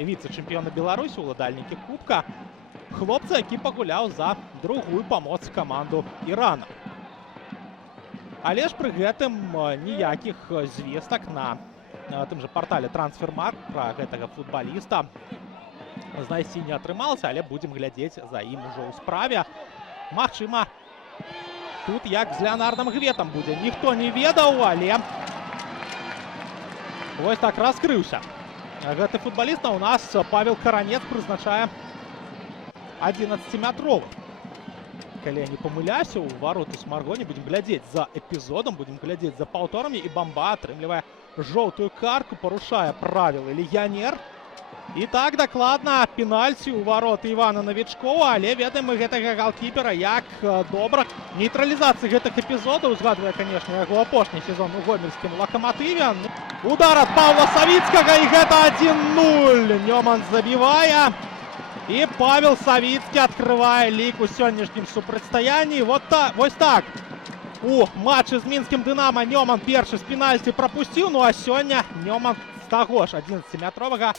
віце-чэмпіёна Беларусі, уладальнікі кубка. Хлопца, які пагуляў за другую памоц каманду Ірана. Але ж пры гэтым ніякіх звестак на тым жа партале Трансфермаркт пра гэтага футбаліста знайсці не атрымалася, але будзем глядзець за ім ужо ў справе. Магчыма, тут як з Леонардом Гветам будзе, ніхто не ведаў, але вось так раскрыўся. Гэты футбаліст у нас Павел Каранец прызначае 11-метровых. Калі я не памыляюся, у вароты Смаргоні будзем глядзець за эпізодам, будзем глядзець за паўторамі, і Бамба атрымлівае жоўтую картку, парушае правілы легіянер. І так дакладна пенальці ў вароты Івана Новічкова, але ведаем мы гэтага галкіпера як добра. Нейтралізацыі гэтых эпізодаў узгадвае, канешне, яго апошні сезон у гомельскім Лакаматыве. Удар ад Павла Савіцкага, і гэта 1-0. Нёман забівае. І Павел Савіцкі адкрывае лік у сённяшнім супрацьстаянні. Вось так. У матчы з мінскім Дынама Нёман першы з пенальці прапусціў, ну а сёння Нёман з таго ж 11-метровага